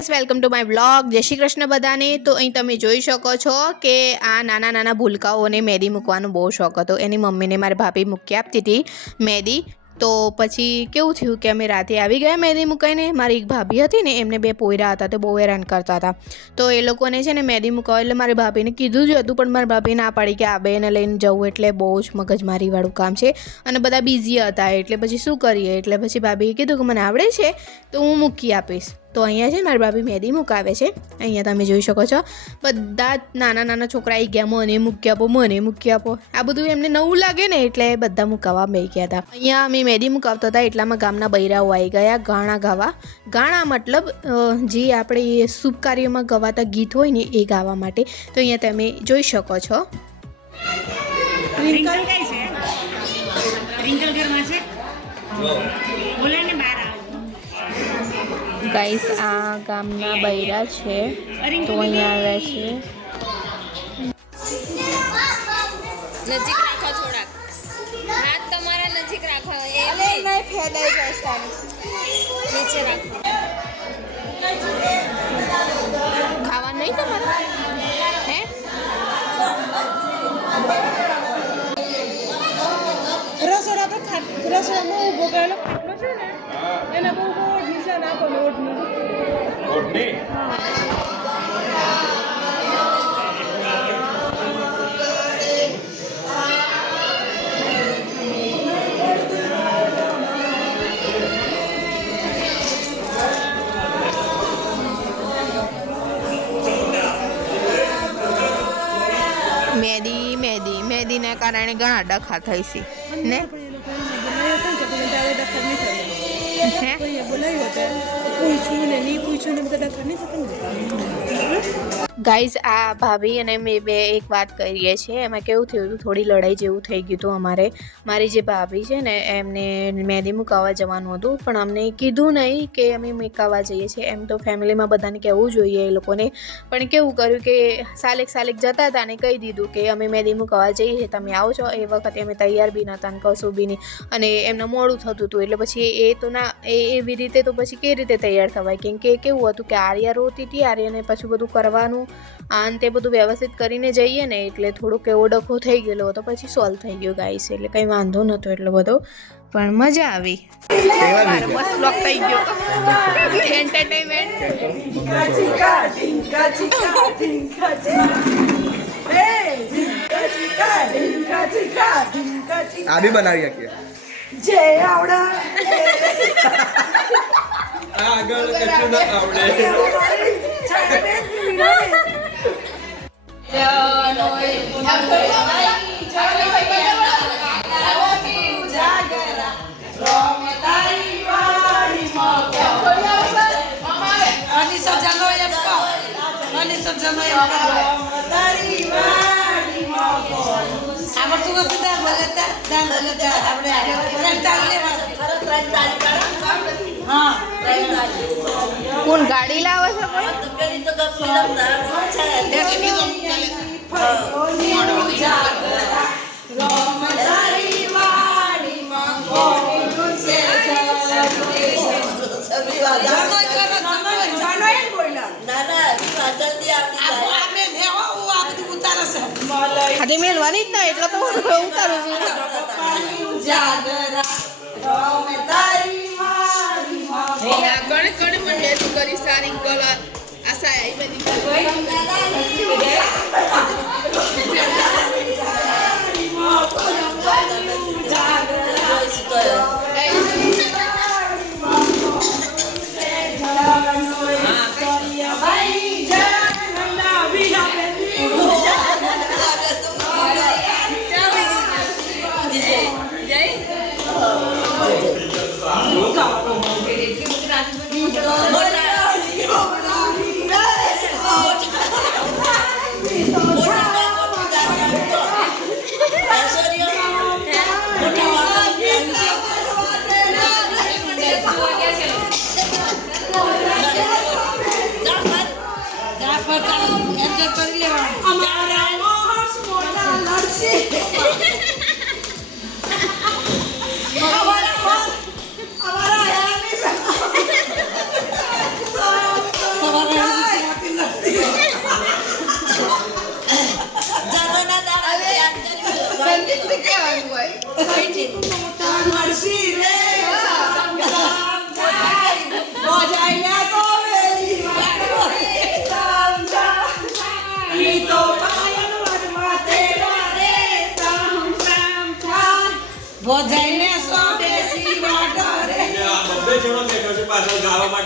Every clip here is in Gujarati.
Guys welcome to my blog. જય શ્રી કૃષ્ણ બધાને। તો અહીં તમે જોઈ શકો છો કે આ નાના નાના ભૂલકાઓને મહેંદી મૂકવાનો બહુ શોખ હતો। એની મમ્મીને મારી ભાભી મૂકી આપતી હતી મહેંદી। તો પછી કેવું થયું કે અમે રાતે આવી ગયા મહેંદી મૂકાઈને। મારી એક ભાભી હતી ને એમને બે પોયરા હતા, તો બહુ હેરાન કરતા હતા। તો એ લોકોને છે ને મહેંદી મૂકાવો એટલે મારી ભાભીને કીધું જ હતું, પણ મારી ભાભી ના પાડી કે આ બેને લઈને જવું એટલે બહુ જ મગજમારીવાળું કામ છે અને બધા બિઝી હતા, એટલે પછી શું કરીએ। એટલે પછી ભાભીએ કીધું કે મને આવડે છે તો હું મૂકી આપીશ। તો અહીંયા છે મારી ભાભી મહેંદી મૂકાવે છે। અહીંયા તમે જોઈ શકો છો બધા નાના નાના છોકરા આવી ગયા, મને મૂકી આપો, મને મૂકી આપો। આ બધું એમને નવું લાગે ને એટલે બધા મૂકાવા બેસી ગયા હતા। અહીંયા અમે મહેંદી મૂકાવતા હતા એટલામાં ગામના બૈરાઓ આવી ગયા ગાણા ગાવા। ગાણા મતલબ જે આપણે શુભ કાર્યમાં ગવાતા ગીત હોય ને એ ગાવા માટે। તો અહીંયા તમે જોઈ શકો છો। ગાઈસ આ ગામના બૈરા છે, તો અહીંયા આવ્યા છે। નજીક રાખો, થોડાક હાથ તમારા નજીક રાખો, એ નહીં ફેલાઈ જશે, નીચે રાખો। ખાવાનું નહીં તમારે હે? રસોડામાં ઊભો કરેલો ખાટલો છે ને એના બહુ ઓઢ નિશાન આપો ને ઓઢની મહેંદીના કારણે ઘણા ડખા થાય છે ને। ગાઈઝ આ ભાભી અને મેં બે એક વાત કરીએ છીએ, એમાં કેવું થયું હતું, થોડી લડાઈ જેવું થઈ ગયું હતું અમારે। મારી જે ભાભી છે ને એમને મહેંદી મૂકાવવા જવાનું હતું, પણ અમને કીધું નહીં કે અમે મૂકાવવા જઈએ છીએ। એમ તો ફેમિલીમાં બધાને કહેવું જોઈએ એ લોકોને, પણ કેવું કર્યું કે સાલેક જતા હતા ને કહી દીધું કે અમે મહેંદી મૂકાવવા જઈએ છીએ, તમે આવજો। એ વખતે અમે તૈયાર બી નહોતા ને કશું બી નહીં, અને એમને મોડું થતું હતું, એટલે પછી એ તો ના એવી રીતે તો પછી કેવી રીતે તૈયાર થવાય, કેમ કે કેવું હતું કે આર્યા રોતી હતી, આર્યાને પછી બધું કરવાનું આ તે બધું વ્યવસ્થિત કરીને જઈએ ને એટલે થોડુંક એવો ડખો થઈ ગયેલો હતો, પછી સોલ્વ થઈ ગયો ગાઈસ, એટલે કંઈ વાંધો નહોતો એટલો બધો, પણ મજા આવી। મસ્ત બ્લોગ થઈ ગયો એન્ટરટેનમેન્ટ। આ બી બનાવી શકીએ જે આવડા આગળ કશું ના આવડે। કોણ ગાડી લાવે છે ખાલી મેળવાની જ ના, એટલે તો હું ઉતારું છું। કરી સારી કલર આશા આવી બધી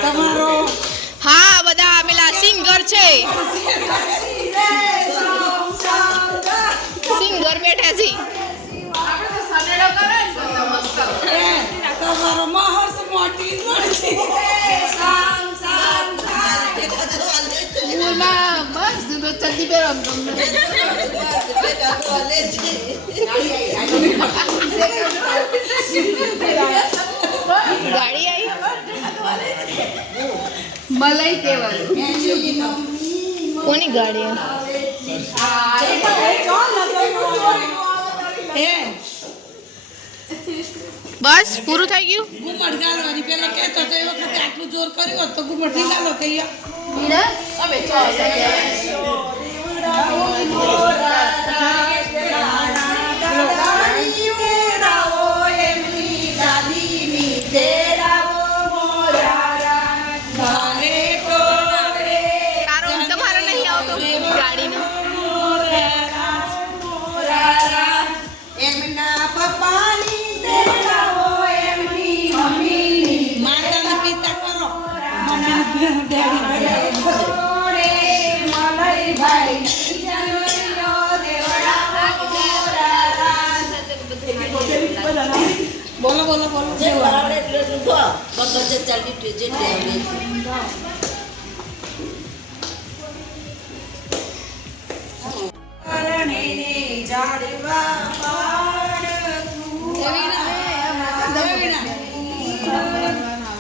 તમારો હા બધા પેલા સિંગર છે સિંગર બેઠા છે તમારો મહર્ષ મોટી ગાડી આવી મલાઈ કેવા કોની ગાડી બસ પૂરું થઈ ગયું ઘુમટ ગાળવાની પેલા કહેતો તો એ વખતે આટલું જોર કર્યું હોત તો ઘુમટ નહીં ગાળો કહીએ તારો તમારો નહીં આવતો ગાડીનો માતાને પિતા કરો બોલો બોલો બોલો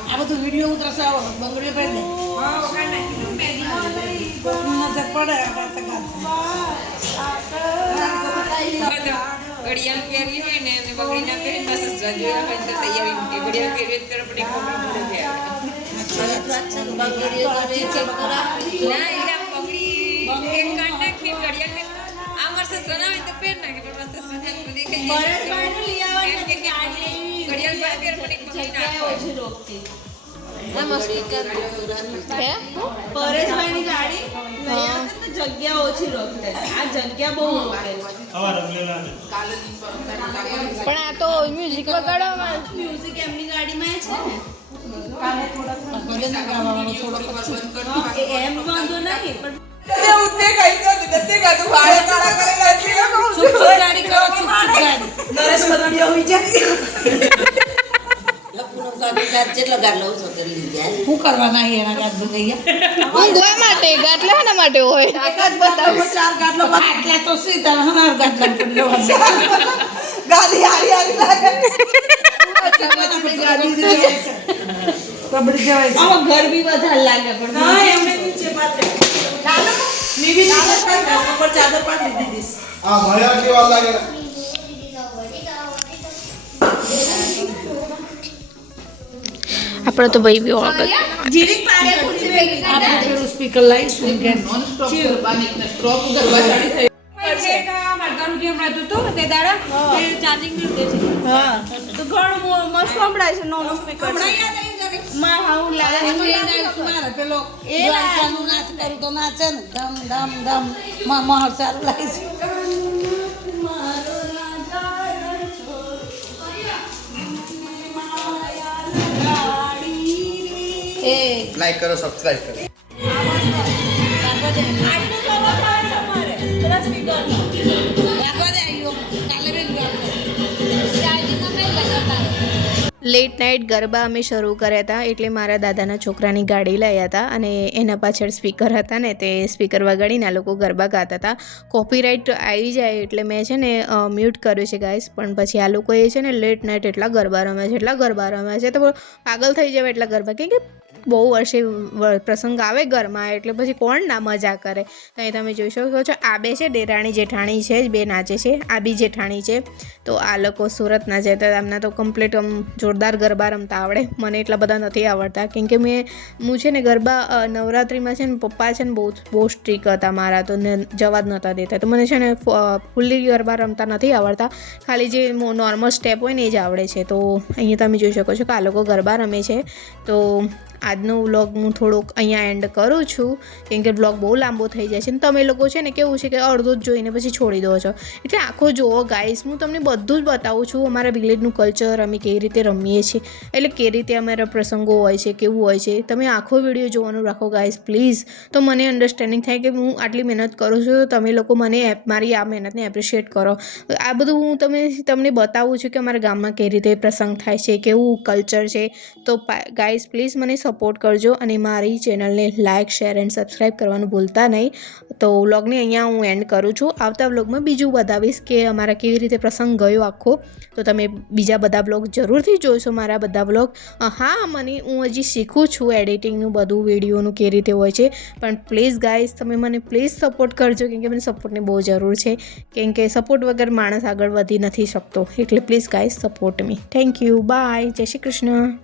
આ બધું વિડીયો ઉતરશે આવો બંગડી પહેરી દે નજર પડે ઘડિયાળ પહેરી હોય ને અને બગડી ના પહેરી બસ સજવા હોય તો તૈયારી મૂકી ઘડિયાળ પહેરી તો આપણે કોપડી પૂરે ના એલા બગડી એક કાંટાક ની ઘડિયાળ ને આ વર્ષે સનાવે તો પહેર નાખે પણ વર્ષે સનાવે તો દેખાય ઘડિયાળ પહેર પણ એક બગડી નાખો પરેશભાઈની ગાડી લઈ આવે તો જગ્યા ઓછી રોકે આ જગ્યા બહુ રોકે પણ આ તો મ્યુઝિક વગાડવામાં મ્યુઝિક એમની ગાડીમાં છે ને એમ વાંધો નહીં પણ ચૂપ ગાડી કરો ચૂપ ગાડી નરેશ મદડિયા હોઈ જાય શું કરવાના એના ગાડ ભૂગૈયા ઊંઘવા માટે ગાટલા ના માટે હોય ચાર ગાડલો આટલા તો સીધા હનાર ગાડલા પડી ગાડી હારી હારી લાગે કબડી જવાય છે આમાં ઘર બી વધારે લાગે પણ હા એમને નીચે પાથરે નીવી નીચે પર ચાદર પાથરી દીધી આ ભણ્યા કેવા લાગે આપણે તો ભાઈ બી ઓળખ જીરી પાડે ખુરશી ભેગી આપણે પેલું સ્પીકર લાવીશું કે હા તો ઘણું મસ્ત સંભળાય છે નોનો સ્પીકર માં હાઉ લાગે પેલો એ નાચવાનું નાચ કરું તો નાચે ને ધમ ધમ ધમ મહર સારું લાગે છે લાઈક કરો સબસ્ક્રાઇબ કરો લેટ નાઇટ ગરબા અમે શરૂ કર્યા હતા એટલે મારા દાદાના છોકરાની ગાડી લાવ્યા હતા અને એના પાછળ સ્પીકર હતા ને તે સ્પીકર વગાડીને આ લોકો ગરબા ગાતા હતા કોપીરાઇટ આવી જાય એટલે મેં છે ને મ્યુટ કર્યું છે ગાઈસ પણ પછી આ લોકોએ છે ને લેટ નાઇટ એટલા ગરબા રમ્યા છે તો પાગલ થઈ જવાય એટલા ગરબા કેમ કે બહુ વર્ષે પ્રસંગ આવે ઘરમાં એટલે પછી કોણ ના મજા કરે તો અહીં તમે જોઈ શકો છો આ બે છે દેરાણી જેઠાણી છે બે નાચે છે આ બી જેઠાણી છે તો આ લોકો સુરતના છે તો એમના તો કમ્પ્લીટ જોરદાર ગરબા રમતા આવડે મને એટલા બધા નથી આવડતા કેમ કે હું છે ને ગરબા નવરાત્રિમાં છે ને પપ્પા છે ને બહુ સ્ટ્રીક હતા મારા તો જવા જ નહોતા દેતા તો મને છે ને ફૂલ્લી ગરબા રમતા નથી આવડતા ખાલી જે નોર્મલ સ્ટેપ હોય ને એ જ આવડે છે તો અહીંયા તમે જોઈ શકો છો કે આ લોકો ગરબા રમે છે તો આજનો વ્લોગ હું થોડોક અહીંયા એન્ડ કરું છું, કેમ કે વ્લોગ બહુ લાંબો થઈ જાય છે ને તમે લોકો છે ને કેવું છે કે અડધો જ જોઈને પછી છોડી દો છો, એટલે આખો જુઓ ગાઈસ. હું તમને બધું જ બતાવું છું, અમારા વિલેજનું કલ્ચર, અમે કેવી રીતે રમીએ છીએ, એટલે કેવી રીતે અમારા પ્રસંગો હોય છે, કેવું હોય છે. તમે આખો વિડીયો જોવાનું રાખો ગાઈસ પ્લીઝ, તો મને અન્ડરસ્ટેન્ડિંગ થાય કે હું આટલી મહેનત કરું છું, તો તમે લોકો મને મારી આ મહેનતને એપ્રિશિએટ કરો. આ બધું હું તમને બતાવું છું કે અમારા ગામમાં કેવી રીતે પ્રસંગ થાય છે, કેવું કલ્ચર છે. તો ગાઈસ પ્લીઝ મને સપોર્ટ કરજો અને મારી ચેનલને લાઇક, શેર એન્ડ સબસ્ક્રાઈબ કરવાનું ભૂલતા નહીં. તો વ્લોગને અહીંયા હું એન્ડ કરું છું. આવતા વ્લોગમાં બીજું બતાવીશ કે અમારા કેવી રીતે પ્રસંગ ગયો આખો, તો તમે બીજા બધા વ્લોગ જરૂરથી જોઈશો મારા બધા વ્લોગ. હા, હું હજી શીખું છું એડિટિંગનું બધું, વિડીયોનું કેવી રીતે હોય છે, પણ પ્લીઝ ગાઈસ તમે મને પ્લીઝ સપોર્ટ કરજો, કેમ કે મને સપોર્ટની બહુ જરૂર છે, કેમ કે સપોર્ટ વગર માણસ આગળ વધી નથી શકતો. એટલે please guys support me. Thank you, bye, જય શ્રી કૃષ્ણ.